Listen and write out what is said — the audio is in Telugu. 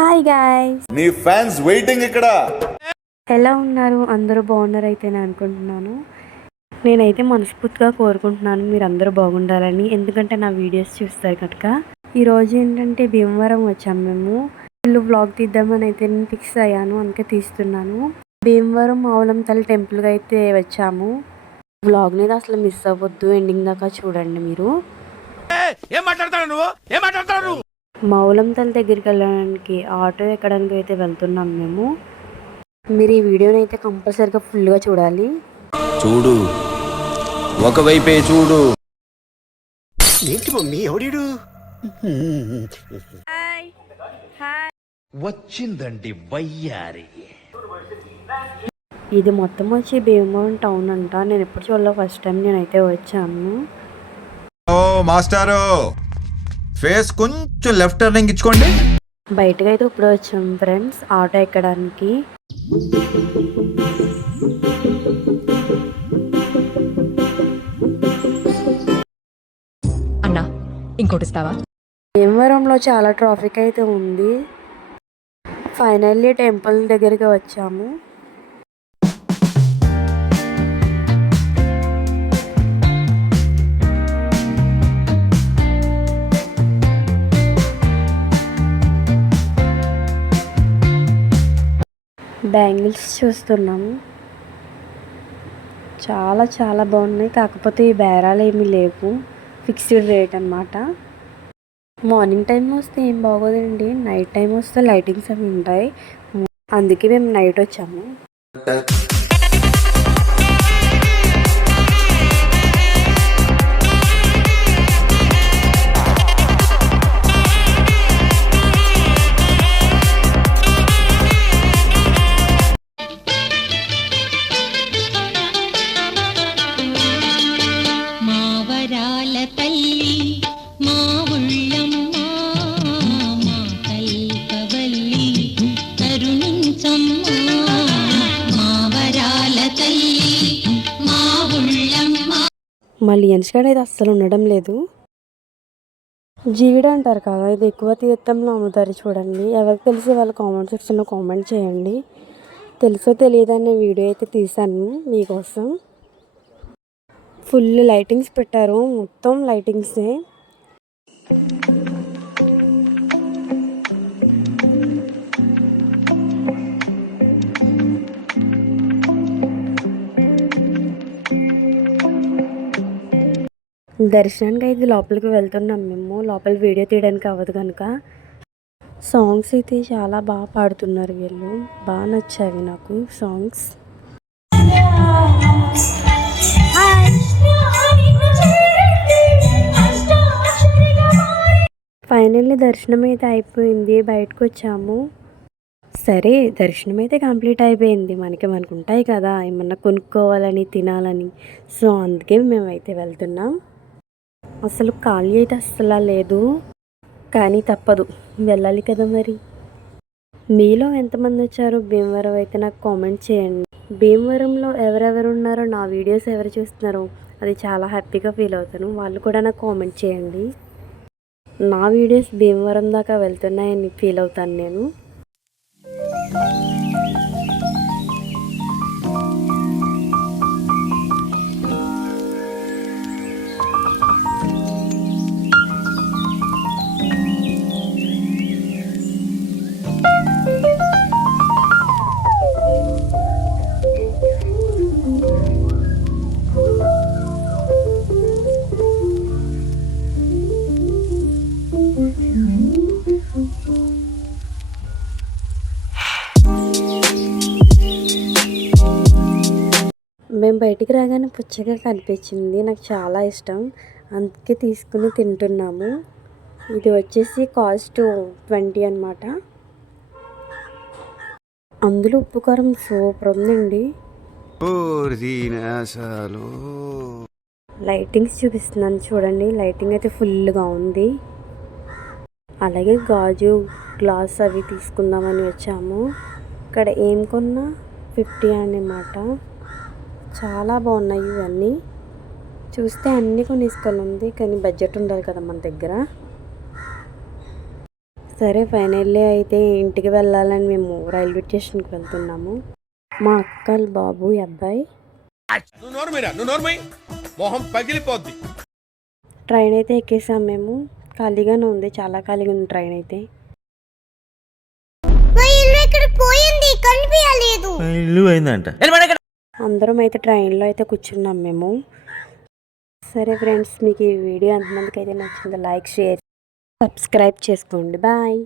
హాయ్ గాయ్స్, నీ ఫ్యాన్స్ వెయిటింగ్ ఇక్కడ. ఎలా ఉన్నారు? అందరూ బాగున్నారు అయితే నేను అనుకుంటున్నాను. నేనైతే మనస్ఫూర్తిగా కోరుకుంటున్నాను మీరు అందరూ బాగుండాలని. ఎందుకంటే నా వీడియోస్ చూస్తారు కనుక. ఈరోజు ఏంటంటే భీమవరం వచ్చాము మేము. ఇల్లు వ్లాగ్ తీద్దామని అయితే నేను ఫిక్స్ అయ్యాను, అందుకే తీస్తున్నాను. భీమవరం ఆవులం తల్లి టెంపుల్కి అయితే వచ్చాము. వ్లాగ్ని అసలు మిస్ అవ్వద్దు, ఎండింగ్ దాకా చూడండి మీరు. మౌలం తల్లి దగ్గరికి వెళ్ళడానికి ఆటో ఎక్కడానికి అయితే వెళ్తున్నాం మేము. మీరు ఈ వీడియోని అయితే కంపల్సరీగా ఫుల్గా చూడాలి. చూడు, ఒకవైపే చూడు. ఏంటి మమ్మీ ఎవడీడు? వచ్చిందండి వయ్యారి. ఇది మొత్తం వచ్చి భీమవరం టౌన్ అంట. నేను ఎప్పుడు చూడలే, ఫస్ట్ టైం నేనైతే వచ్చాను. ఓ మాస్టారు, ఫేస్ కొంచెం లెఫ్ట్ టర్నింగ్ ఇచ్చుకోండి. బయటకు అయితే ఇప్పుడు వచ్చాం ఫ్రెండ్స్ ఆటో ఎక్కడానికి. అన్నా ఇంకోటి ఇస్తావా? భీమవరంలో చాలా ట్రాఫిక్ అయితే ఉంది. ఫైనల్లీ టెంపుల్ దగ్గరికి వచ్చాము. బ్యాంగిల్స్ చూస్తున్నాము, చాలా చాలా బాగున్నాయి. కాకపోతే ఈ బేరాలు ఏమీ లేవు, ఫిక్స్డ్ రేట్ అన్నమాట. మార్నింగ్ టైం వస్తే ఏం బాగోదండి, నైట్ టైం వస్తే లైటింగ్స్ అవి ఉంటాయి. అందుకే మేము నైట్ వచ్చాము. మళ్ళీ ఎన్స్కాడ్ అయితే అస్సలు ఉండడం లేదు. జీవిడ అంటారు కదా, ఇది ఎక్కువ తీర్థంలో అమ్ముతారు చూడండి. ఎవరికి తెలిసి వాళ్ళు కామెంట్ సెక్షన్లో కామెంట్ చేయండి. తెలుసో తెలియదనే వీడియో అయితే తీశాను మీకోసం. ఫుల్ లైటింగ్స్ పెట్టారు, మొత్తం లైటింగ్సే. దర్శనానికి అయితే లోపలికి వెళ్తున్నాం మేము. లోపల వీడియో తీయడానికి అవ్వదు కనుక. సాంగ్స్ అయితే చాలా బాగా పాడుతున్నారు వీళ్ళు, బాగా నచ్చాయి నాకు సాంగ్స్. ఫైనల్లీ దర్శనం అయితే అయిపోయింది, బయటకు వచ్చాము. సరే దర్శనం అయితే కంప్లీట్ అయిపోయింది. మనకు ఉంటాయి కదా ఏమన్నా కొనుక్కోవాలని, తినాలని. సో అందుకే మేమైతే వెళ్తున్నాం. అసలు ఖాళీ అయితే అస్సలు లేదు, కానీ తప్పదు, వెళ్ళాలి కదా మరి. మీలో ఎంతమంది వచ్చారో భీమవరం అయితే నాకు కామెంట్ చేయండి. భీమవరంలో ఎవరెవరు ఉన్నారో, నా వీడియోస్ ఎవరు చూస్తున్నారో అది చాలా హ్యాపీగా ఫీల్ అవుతాను. వాళ్ళు కూడా నాకు కామెంట్ చేయండి. నా వీడియోస్ భీమవరం దాకా వెళ్తున్నాయని ఫీల్ అవుతాను నేను. మేము బయటికి రాగానే పుచ్చగా కనిపించింది, నాకు చాలా ఇష్టం, అందుకే తీసుకుని తింటున్నాము. ఇది వచ్చేసి కాస్ట్ 20 అన్నమాట. అందులో ఉప్పు కారం సూపర్ ఉందండి. లైటింగ్స్ చూపిస్తున్నాను చూడండి, లైటింగ్ అయితే ఫుల్గా ఉంది. అలాగే గాజు గ్లాస్ అవి తీసుకుందామని వచ్చాము. ఇక్కడ ఏం కొన్నా 50 అన్నమాట. చాలా బాగున్నాయి ఇవన్నీ. చూస్తే అన్నీ కొనేసుకోవాలి, కానీ బడ్జెట్ ఉండాలి కదా మన దగ్గర. సరే ఫైనల్లీ అయితే ఇంటికి వెళ్ళాలని మేము రైల్వే స్టేషన్కి వెళ్తున్నాము. మా అక్కల బాబు అబ్బాయి. ట్రైన్ అయితే ఎక్కేసాం మేము. ఖాళీగానే ఉంది, చాలా ఖాళీగా ఉంది ట్రైన్ అయితే. అందరం అయితే ట్రైన్లో అయితే కూర్చున్నాం మేము. సరే ఫ్రెండ్స్, మీకు ఈ వీడియో ఎంతమందికి అయితే నచ్చిందో లైక్, షేర్, సబ్స్క్రైబ్ చేసుకోండి. బాయ్.